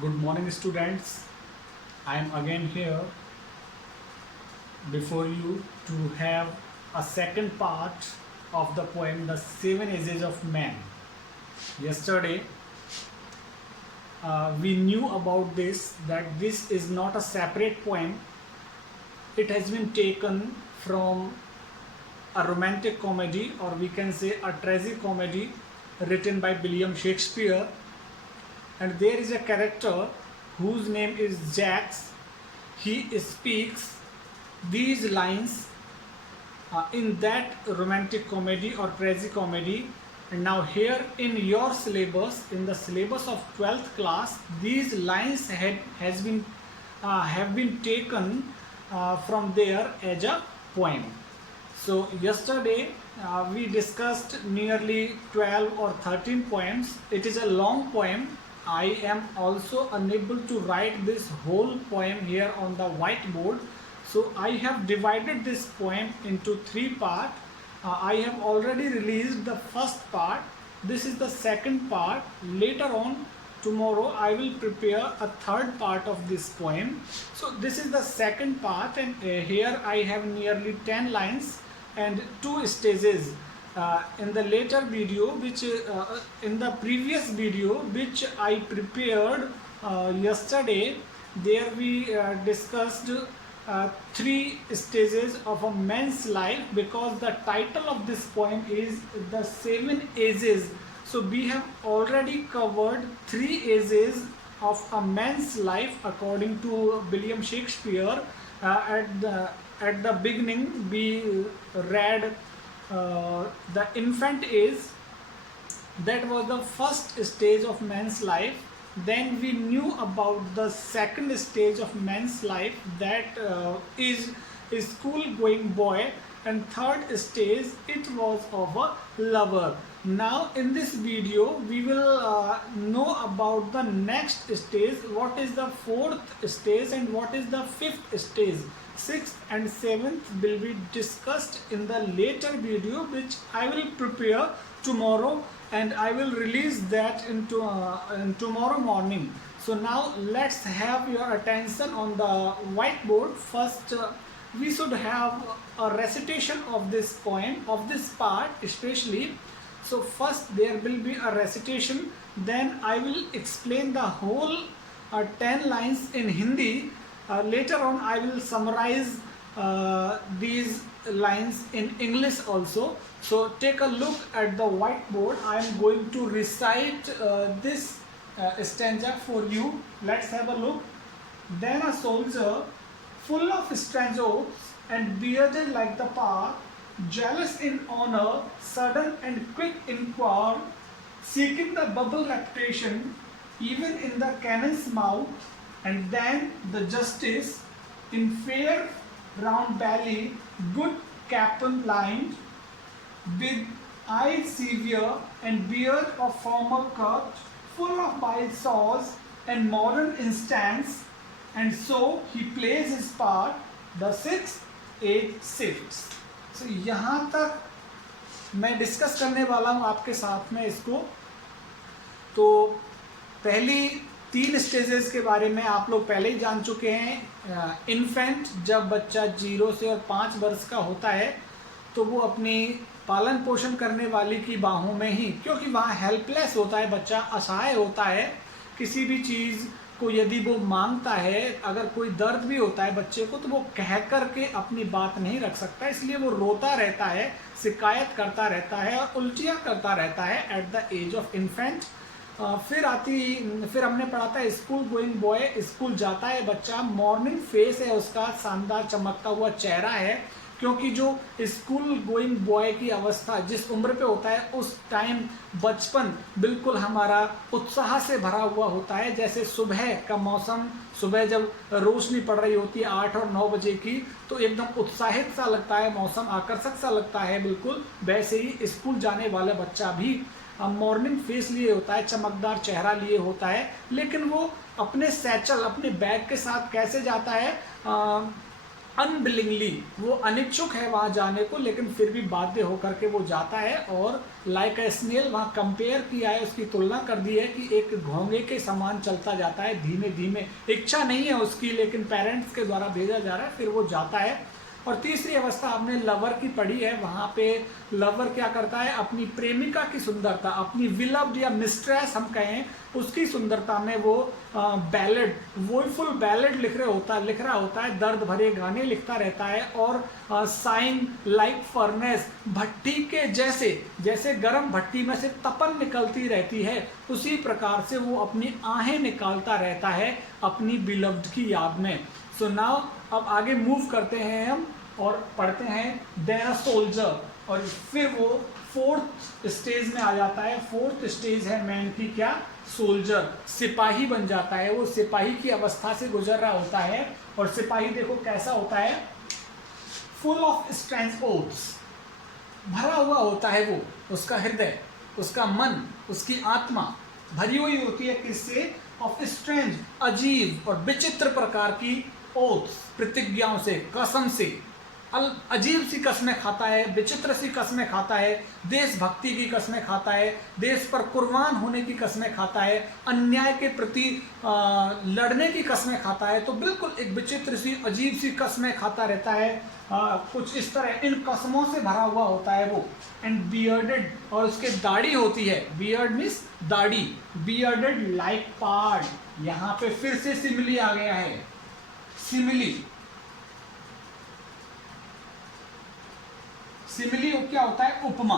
Good morning, students. I am again here before you to have a second part of the poem The Seven Ages of Man. Yesterday, we knew about this that this is not a separate poem, it has been taken from a romantic comedy, or we can say a tragic comedy written by William Shakespeare. And there is a character whose name is Jax. He speaks these lines in that romantic comedy or tragic comedy. And now here in your syllabus, in the syllabus of 12th class, these lines have been taken from there as a poem. So yesterday we discussed nearly 12 or 13 poems. It is a long poem. I am also unable to write this whole poem here on the whiteboard. So I have divided this poem into three parts. I have already released the first part. This is the second part. Later on, tomorrow, I will prepare a third part of this poem. So this is the second part, and here I have nearly 10 lines and 2 stages. In the later video, which in the previous video which I prepared yesterday, there we discussed 3 stages of a man's life, because the title of this poem is The Seven Ages. So we have already covered 3 ages of a man's life according to William Shakespeare. At the beginning we read the infant age. That was the first stage of man's life. Then we knew about the second stage of man's life, that is a school going boy, and third stage it was of a lover. Now in this video we will know about the next stage, what is the fourth stage and what is the fifth stage. Sixth and seventh will be discussed in the later video, which I will prepare tomorrow, and I will release that in tomorrow morning. So now let's have your attention on the whiteboard. First we should have a recitation of this poem, of this part especially. So first there will be a recitation, then I will explain the whole 10 lines in Hindi. Later on I will summarize these lines in English also. So take a look at the whiteboard. I am going to recite this stanza for you. Let's have a look. Then a soldier, full of strange oaths and bearded like the park, jealous in honor, sudden and quick in quarrel, seeking the bubble reputation even in the cannon's mouth. And then the justice, in fair round belly, good captain lined, with eyes severe and beard of formal cut, full of mild saws and modern instance, and so he plays his part, the sixth, eighth, sixth. So यहाँ तक मैं discuss करने वाला हूँ आपके साथ में इसको. तो पहली 3 स्टेजेस के बारे में आप लोग पहले ही जान चुके हैं. इन्फेंट, जब बच्चा 0 से और 5 वर्ष का होता है तो वो अपनी पालन पोषण करने वाली की बाहों में ही, क्योंकि वहाँ हेल्पलेस होता है बच्चा, असहाय होता है. किसी भी चीज़ को यदि वो मांगता है, अगर कोई दर्द भी होता है बच्चे को, तो वो कह कर के अपनी बात नहीं रख सकता, इसलिए वो रोता रहता है, शिकायत करता रहता है और उल्टियाँ करता रहता है at the age of infant. फिर हमने पढ़ा था स्कूल गोइंग बॉय, स्कूल जाता है बच्चा, मॉर्निंग फेस है उसका, शानदार चमकता हुआ चेहरा है, क्योंकि जो स्कूल गोइंग बॉय की अवस्था जिस उम्र पे होता है, उस टाइम बचपन बिल्कुल हमारा उत्साह से भरा हुआ होता है. जैसे सुबह का मौसम, सुबह जब रोशनी पड़ रही होती है 8 और 9 बजे की, तो एकदम उत्साहित सा लगता है मौसम, आकर्षक सा लगता है बिल्कुल. वैसे ही स्कूल जाने वाला बच्चा भी मॉर्निंग फेस लिए होता है, चमकदार चेहरा लिए होता है, लेकिन वो अपने सैचल, अपने बैग के साथ कैसे जाता है, अनविलिंगली, वो अनिच्छुक है वहाँ जाने को, लेकिन फिर भी बाध्य होकर के वो जाता है। और लाइक ए स्नेल, वहाँ कंपेयर किया है, उसकी तुलना कर दी है कि एक घोंगे के समान चलता जाता है धीमे धीमे, इच्छा नहीं है उसकी लेकिन पेरेंट्स के द्वारा भेजा जा रहा है, फिर वो जाता है। और तीसरी अवस्था आपने लवर की पढ़ी है, वहाँ पे लवर क्या करता है, अपनी प्रेमिका की सुंदरता, अपनी विलव्ड या मिस्ट्रेस हम कहें, उसकी सुंदरता में वो बैलेड, वोफुल बैलेड लिख रहा होता है, दर्द भरे गाने लिखता रहता है। और साइन लाइक फर्नेस, भट्टी के जैसे, जैसे गर्म भट्टी में से तपन निकलती रहती है, उसी प्रकार से वो अपनी आहें निकालता रहता है अपनी बिलव्ड की याद में। सो नाउ अब आगे मूव करते हैं हम और पढ़ते हैं देन अ सोल्जर, और फिर वो फोर्थ स्टेज में आ जाता है। फोर्थ स्टेज है मैन की क्या, सोल्जर, सिपाही बन जाता है। वो सिपाही की अवस्था से गुजर रहा होता है। और सिपाही देखो कैसा होता है, फुल ऑफ स्ट्रेंथ ओथ्स, भरा हुआ होता है वो, उसका हृदय, उसका मन, उसकी आत्मा भरी हुई होती है किससे, ऑफ स्ट्रेंज, अजीब और विचित्र प्रकार की ओथ्स, प्रतिज्ञाओं से, कसम से, अजीब सी कस्में खाता है, विचित्र सी कस्में खाता है, देशभक्ति की कस्में खाता है, देश पर कुर्बान होने की कस्में खाता है, अन्याय के प्रति लड़ने की कस्में खाता है। तो बिल्कुल एक विचित्र सी अजीब सी कस्में खाता रहता है, कुछ इस तरह इन कस्मों से भरा हुआ होता है वो। एंड बियर्डेड, और उसके दाढ़ी होती है, बियर्ड मीन्स दाढ़ी, बियर्डेड लाइक पार्ड। यहाँ पे फिर से सिमिली आ गया है, सिमिली, सिमिली क्या होता है, उपमा।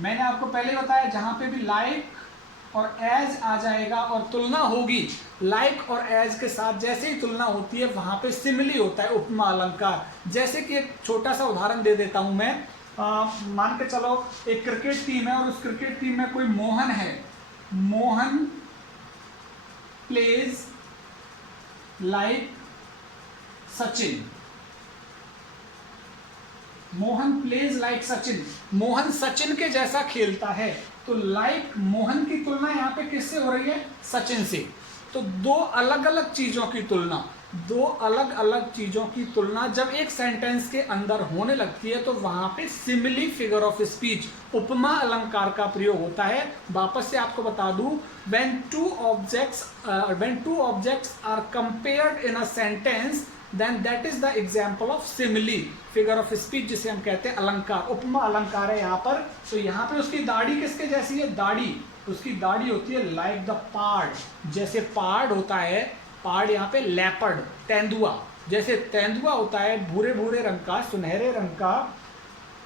मैंने आपको पहले बताया जहां पे भी लाइक और एज आ जाएगा और तुलना होगी लाइक और एज के साथ, जैसे ही तुलना होती है वहां पे सिमिली होता है, उपमा अलंकार। जैसे कि एक छोटा सा उदाहरण दे देता हूं मैं, मान के चलो एक क्रिकेट टीम है और उस क्रिकेट टीम में कोई मोहन है, Mohan plays like Sachin, Mohan plays like Sachin, Mohan Sachin के जैसा खेलता है। तो लाइक मोहन की तुलना यहाँ पे किससे हो रही है, सचिन से। तो दो अलग अलग चीजों की तुलना, दो अलग अलग चीजों की तुलना जब एक सेंटेंस के अंदर होने लगती है तो वहां पे सिमिली फिगर ऑफ स्पीच, उपमा अलंकार का प्रयोग होता है। वापस से आपको बता दूं, when two objects are compared in a sentence then that is the example of simile, figure of speech, जिसे हम कहते हैं अलंकार, उपमा अलंकार है यहाँ पर। तो यहाँ पे उसकी दाढ़ी किसके जैसी है, दाढ़ी, उसकी दाढ़ी होती है लाइक द पार्ड, जैसे पार्ड होता है, पार्ड यहाँ पे लेपर्ड, तेंदुआ, जैसे तेंदुआ होता है भूरे भूरे रंग का, सुनहरे रंग का,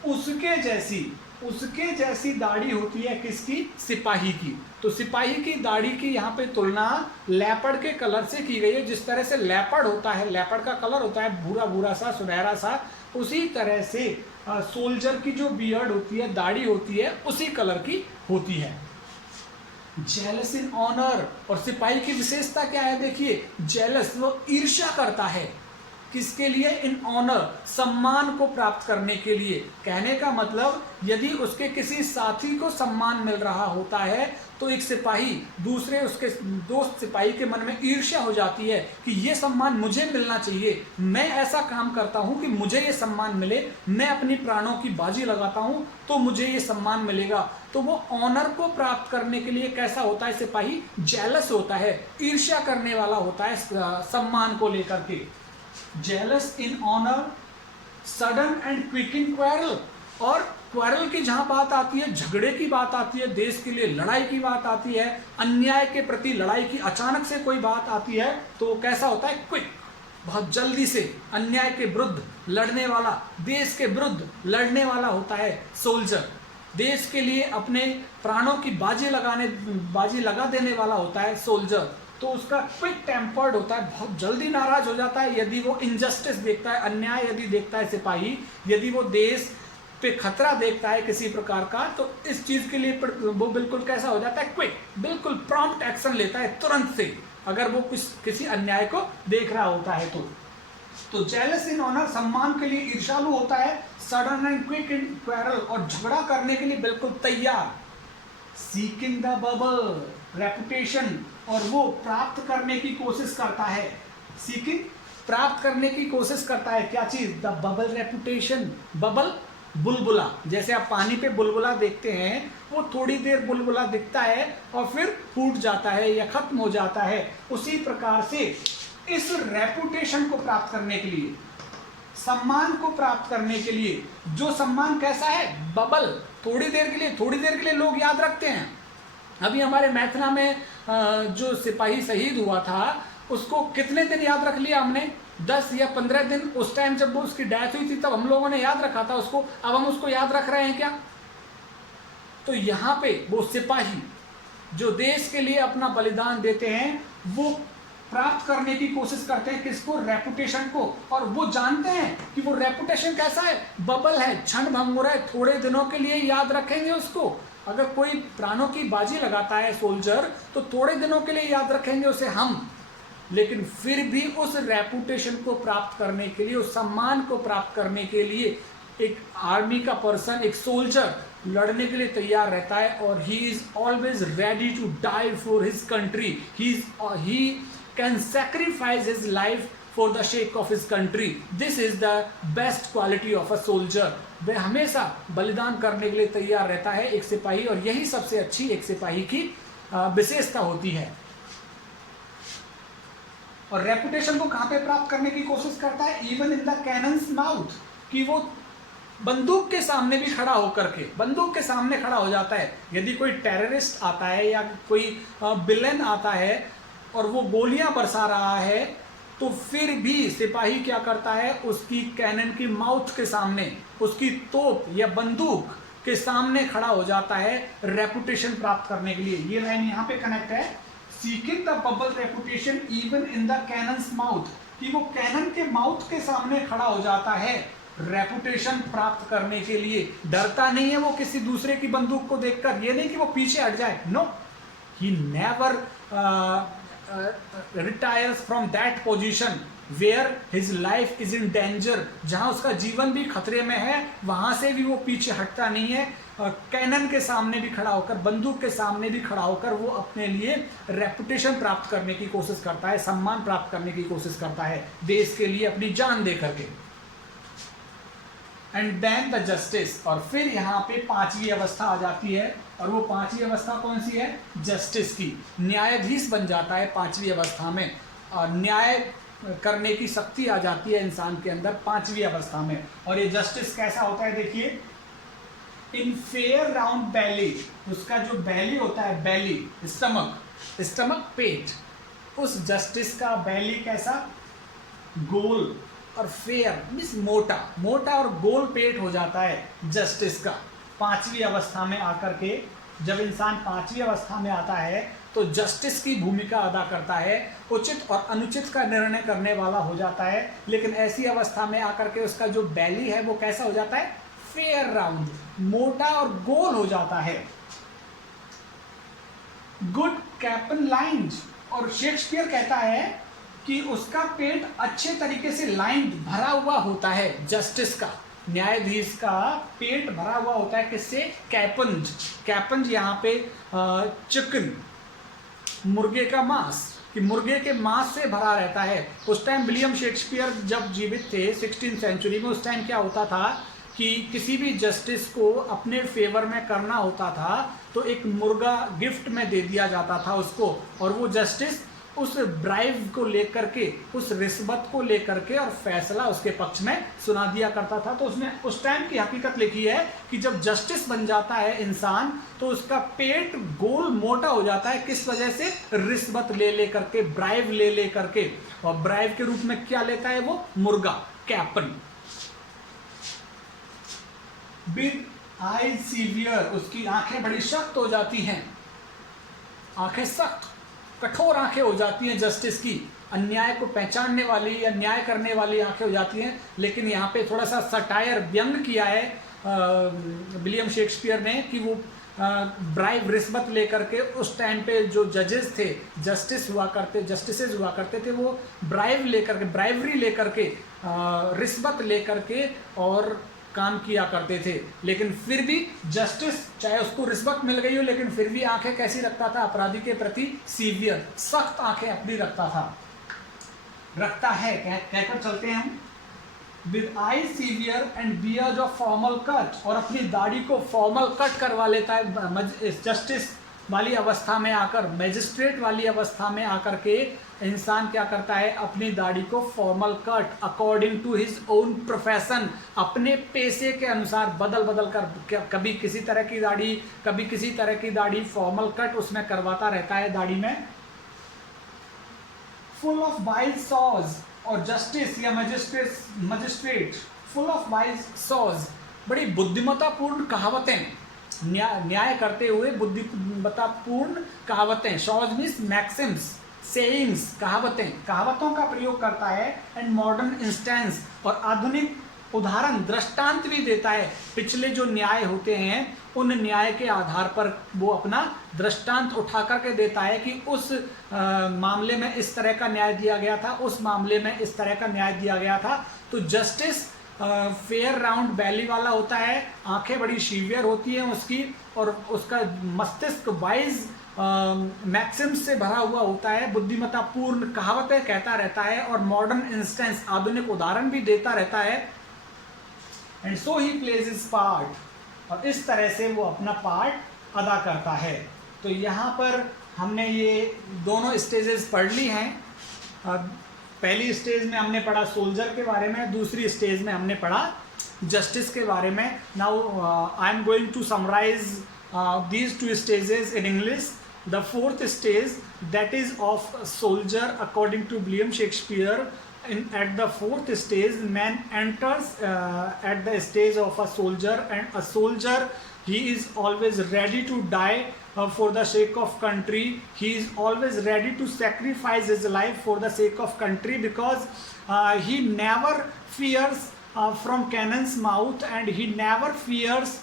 उसके जैसी दाढ़ी होती है किसकी, सिपाही की। तो सिपाही की दाढ़ी की यहाँ पे तुलना लेपर्ड के कलर से की गई है। जिस तरह से लेपर्ड होता है, लेपर्ड का कलर होता है भूरा भूरा सा, सुनहरा सा, उसी तरह से सोल्जर की जो बियर्ड होती है, दाढ़ी होती है, उसी कलर की होती है। जेलस इन ऑनर, और सिपाही की विशेषता क्या है, देखिए जेलस, वो ईर्ष्या करता है, किसके लिए, इन ऑनर, सम्मान को प्राप्त करने के लिए। कहने का मतलब यदि उसके किसी साथी को सम्मान मिल रहा होता है तो एक सिपाही दूसरे उसके दोस्त सिपाही के मन में ईर्ष्या हो जाती है कि ये सम्मान मुझे मिलना चाहिए, मैं ऐसा काम करता हूं कि मुझे ये सम्मान मिले, मैं अपनी प्राणों की बाजी लगाता हूं तो मुझे ये सम्मान मिलेगा। तो वो ऑनर को प्राप्त करने के लिए कैसा होता है, सिपाही जेलस होता है, ईर्ष्या करने वाला होता है सम्मान को लेकर के। Jealous in honour, sudden and quick in quarrel, और क्वेरल की जहां बात आती है, झगड़े की बात आती है, देश के लिए लड़ाई की बात आती है, अन्याय के प्रति लड़ाई की अचानक से कोई बात आती है तो कैसा होता है, क्विक, बहुत जल्दी से अन्याय के विरुद्ध लड़ने वाला, देश के विरुद्ध लड़ने वाला होता है सोल्जर। देश के लिए अपने प्राणों की बाजी लगा देने वाला होता है सोल्जर। तो उसका क्विक टेम्पर्ड होता है, बहुत जल्दी नाराज हो जाता है यदि वो इनजस्टिस देखता है, अन्याय यदि देखता है सिपाही, यदि वो देश पे खतरा देखता है किसी प्रकार का, तो इस चीज के लिए वो बिल्कुल कैसा हो जाता है, क्विक, बिल्कुल प्रॉम्प्ट एक्शन लेता है तुरंत से, अगर वो किसी अन्याय को देख रहा होता है तो जेलस इन ऑनर, सम्मान के लिए ईर्ष्यालु होता है, sudden and quick in quarrel, और झगड़ा करने के लिए बिल्कुल तैयार, सीकिंग द बबल रेपुटेशन, और वो प्राप्त करने की कोशिश करता है, सीकिंग प्राप्त करने की कोशिश करता है। क्या चीज? The bubble reputation. बबल बुलबुला, जैसे आप पानी पे बुलबुला देखते हैं, वो थोड़ी देर बुलबुला दिखता है और फिर फूट जाता है या खत्म हो जाता है। उसी प्रकार से इस रेपुटेशन को प्राप्त करने के लिए, सम्मान को प्राप्त करने के लिए, जो सम्मान कैसा है? बबल, थोड़ी देर के लिए लोग याद रखते हैं। अभी हमारे मैथना में जो सिपाही शहीद हुआ था, उसको कितने दिन याद रख लिया हमने? 10 या 15 दिन। उस टाइम जब वो उसकी डेथ हुई थी तब हम लोगों ने याद रखा था उसको, अब हम उसको याद रख रहे हैं क्या? तो यहाँ पे वो सिपाही जो देश के लिए अपना बलिदान देते हैं, वो प्राप्त करने की कोशिश करते हैं किसको? रेपुटेशन को। और वो जानते हैं कि वो रेपुटेशन कैसा है? बबल है, क्षण भंगुर है, थोड़े दिनों के लिए याद रखेंगे उसको। अगर कोई प्राणों की बाजी लगाता है सोल्जर, तो थोड़े दिनों के लिए याद रखेंगे उसे हम, लेकिन फिर भी उस रेपुटेशन को प्राप्त करने के लिए, उस सम्मान को प्राप्त करने के लिए एक आर्मी का पर्सन, एक सोल्जर लड़ने के लिए तैयार रहता है। और he is always ready to die for his country. He can sacrifice his life for the sake of his country. This is the best quality of a soldier. वह हमेशा बलिदान करने के लिए तैयार रहता है एक सिपाही, और यही सबसे अच्छी एक सिपाही की विशेषता होती है। और रेपुटेशन को कहां पे प्राप्त करने की कोशिश करता है? Even in the cannons mouth, कि वो बंदूक के सामने भी खड़ा होकर के, बंदूक के सामने खड़ा हो जाता है। यदि कोई टेररिस्ट आता है या कोई विलेन आता है और वो गोलियां बरसा रहा है, तो फिर भी सिपाही क्या करता है? उसकी कैनन की माउथ के सामने, उसकी तोप या बंदूक के सामने खड़ा हो जाता है रेपुटेशन प्राप्त करने के लिए। ये लाइन यहाँ पे कनेक्ट है, seeking the bubble reputation even in the cannons mouth, कि वो कैनन के माउथ के सामने खड़ा हो जाता है रेपुटेशन प्राप्त करने के लिए। डरता नहीं है वो किसी दूसरे की बंदूक को देखकर, ये नहीं कि वो पीछे हट जाए, no, he never retires from that position where his life is in danger। जहां उसका जीवन भी खतरे में है, वहां से भी वो पीछे हटता नहीं है। कैनन के सामने भी खड़ा होकर, बंदूक के सामने भी खड़ा होकर वो अपने लिए रेपुटेशन प्राप्त करने की कोशिश करता है, सम्मान प्राप्त करने की कोशिश करता है, देश के लिए अपनी जान दे करके। एंड देन द जस्टिस, और फिर यहाँ पे पांचवी अवस्था आ जाती है, और वो पांचवी अवस्था कौन सी है? जस्टिस की। न्यायाधीश बन जाता है पांचवी अवस्था में, और न्याय करने की शक्ति आ जाती है इंसान के अंदर पांचवी अवस्था में। और ये जस्टिस कैसा होता है? देखिए, इन फेयर राउंड बैली, उसका जो बैली होता है, बैली स्टमक पेट, उस जस्टिस का बैली कैसा? गोल और फेयर, मीन्स मोटा और गोल पेट हो जाता है जस्टिस का पांचवी अवस्था में आकर के। जब इंसान पांचवी अवस्था में आता है तो जस्टिस की भूमिका अदा करता है, उचित और अनुचित का निर्णय करने वाला हो जाता है। लेकिन ऐसी अवस्था में आकर के उसका जो बैली है वो कैसा हो जाता है? फेयर राउंड, मोटा और गोल हो जाता है। गुड कैपन लाइन्स, और शेक्सपियर कहता है कि उसका पेट अच्छे तरीके से लाइन भरा हुआ होता है। जस्टिस का, न्यायाधीश का पेट भरा हुआ होता है किससे? कैपंज यहाँ पे चिकन, मुर्गे का मांस, कि मुर्गे के मांस से भरा रहता है। उस टाइम विलियम शेक्सपियर जब जीवित थे 16वीं सेंचुरी में, उस टाइम क्या होता था कि किसी भी जस्टिस को अपने फेवर में करना होता था तो एक मुर्गा गिफ्ट में दे दिया जाता था उसको, और वो जस्टिस उस ब्राइब को लेकर के, उस रिश्वत को लेकर के और फैसला उसके पक्ष में सुना दिया करता था। तो उसने उस टाइम की हकीकत लिखी है कि जब जस्टिस बन जाता है इंसान तो उसका पेट गोल मोटा हो जाता है। किस वजह से? रिश्वत ले करके, ब्राइब ले करके। और ब्राइब के रूप में क्या लेता है वो? मुर्गा, कैपन। विद आईज सीवियर, उसकी आंखें बड़ी सख्त हो जाती हैं, आंखें सख्त कठोर आंखें हो जाती हैं जस्टिस की, अन्याय को पहचानने वाली या न्याय करने वाली आंखें हो जाती हैं। लेकिन यहाँ पे थोड़ा सा सटायर, व्यंग किया है विलियम शेक्सपियर ने कि वो ब्राइब, रिश्वत लेकर के उस टाइम पे जो जजेस थे, जस्टिसेस हुआ करते थे, वो ब्राइब लेकर के, ब्राइवरी लेकर के, रिश्वत लेकर के और काम किया करते थे। लेकिन फिर भी जस्टिस, चाहे उसको रिश्वत मिल गई हो, लेकिन फिर भी आंखें कैसी रखता था? अपराधी के प्रति सीवियर, सख्त आंखें अपनी रखता था। रखता है, कहकर चलते हैं हम, with I severe and beard of formal cut, और अपनी दाढ़ी को फॉर्मल कट करवा लेता है जस्टिस वाली अवस्था में आकर, मैजिस्ट्रेट वाली अवस्था में आकर के इंसान क्या करता है, अपनी दाढ़ी को formal cut according to his own profession, अपने पेशे के अनुसार बदल बदल कर, कभी किसी तरह की दाढ़ी, कभी किसी तरह की दाढ़ी, फॉर्मल कट उसमें करवाता रहता है दाढ़ी में। फुल ऑफ वाइज सॉज, और जस्टिस या मजिस्ट्रेट फुल ऑफ वाइज सॉज, बड़ी बुद्धिमत्तापूर्ण कहावतें, न्याय करते हुए बुद्धिमत्तापूर्ण कहावतें, सॉज मीन्स मैक्सिम्स, सेइंग्स, कहावतें, कहावतों का प्रयोग करता है, एंड मॉडर्न इंस्टेंस, और आधुनिक उदाहरण दृष्टांत भी देता है। पिछले जो न्याय होते हैं उन न्याय के आधार पर वो अपना दृष्टांत उठा करके देता है कि उस मामले में इस तरह का न्याय दिया गया था, उस मामले में इस तरह का न्याय दिया गया था। तो जस्टिस फेयर राउंड बैली वाला होता है, आंखें बड़ी सीवियर होती हैं उसकी, और उसका मस्तिष्क वाइज मैक्सिम्स से भरा हुआ होता है, बुद्धिमत्तापूर्ण कहावतें कहता रहता है, और मॉडर्न इंस्टेंस, आधुनिक उदाहरण भी देता रहता है। And so he plays his part, और इस तरह से वो अपना पार्ट अदा करता है। तो यहाँ पर हमने ये दोनों स्टेजेस पढ़ ली हैं। पहली स्टेज में हमने पढ़ा सोल्जर के बारे में, दूसरी स्टेज में हमने पढ़ा जस्टिस के बारे में। Now I am going to summarise these two stages in English. The fourth stage, that is of soldier, according to William Shakespeare. At the fourth stage, man enters at the stage of a soldier, and a soldier, he is always ready to die for the sake of country. He is always ready to sacrifice his life for the sake of country, because he never fears from cannon's mouth, and he never fears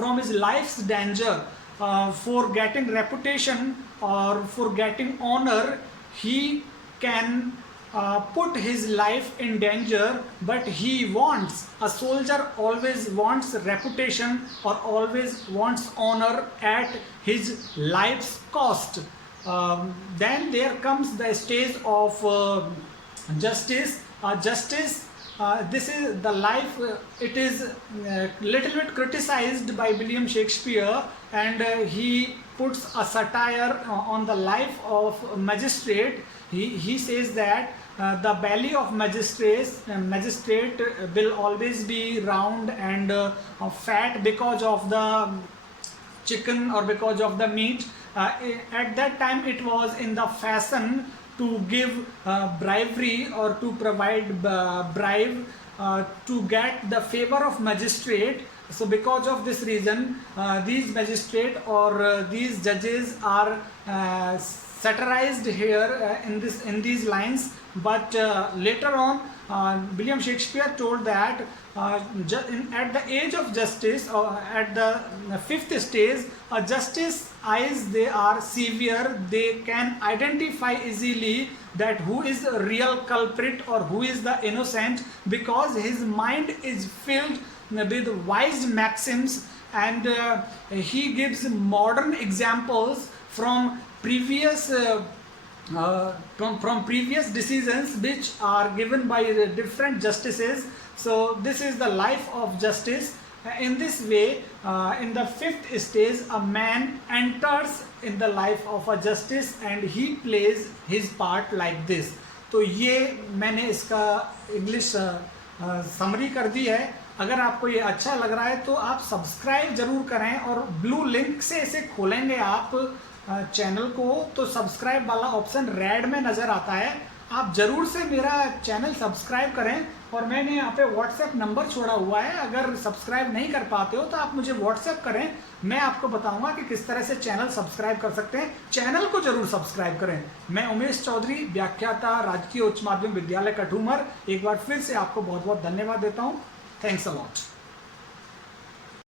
from his life's danger. For getting reputation or for getting honor, he can put his life in danger, but he wants, a soldier always wants reputation or always wants honor at his life's cost. Then there comes the stage of justice. Justice, this is the life, it is little bit criticized by William Shakespeare, and he puts a satire on the life of magistrate. He says that the belly of magistrate will always be round and fat because of the chicken or because of the meat. At that time it was in the fashion to give bribery or to provide bribe to get the favor of magistrate. So because of this reason, these magistrate or these judges are satirized here in these lines. But later on, William Shakespeare told that at the age of justice, or at the fifth stage, a justice eyes, they are severe, they can identify easily that who is a real culprit or who is the innocent, because his mind is filled with wise maxims, and he gives modern examples from previous from previous decisions which are given by the different justices. So this is the life of justice. In this way, in the fifth stage, a man enters in the life of a justice and he plays his part like this. तो ये मैंने इसका English summary कर दी है। अगर आपको ये अच्छा लग रहा है तो आप सब्सक्राइब जरूर करें, और ब्लू लिंक से इसे खोलेंगे आप चैनल को तो सब्सक्राइब वाला ऑप्शन रेड में नज़र आता है। आप ज़रूर से मेरा चैनल सब्सक्राइब करें, और मैंने यहाँ पे व्हाट्सएप नंबर छोड़ा हुआ है। अगर सब्सक्राइब नहीं कर पाते हो तो आप मुझे व्हाट्सएप करें, मैं आपको बताऊंगा कि किस तरह से चैनल सब्सक्राइब कर सकते हैं। चैनल को जरूर सब्सक्राइब करें। मैं उमेश चौधरी, व्याख्याता, राजकीय उच्च माध्यमिक विद्यालय कठूमर, एक बार फिर से आपको बहुत बहुत धन्यवाद देता हूँ। Thanks a lot.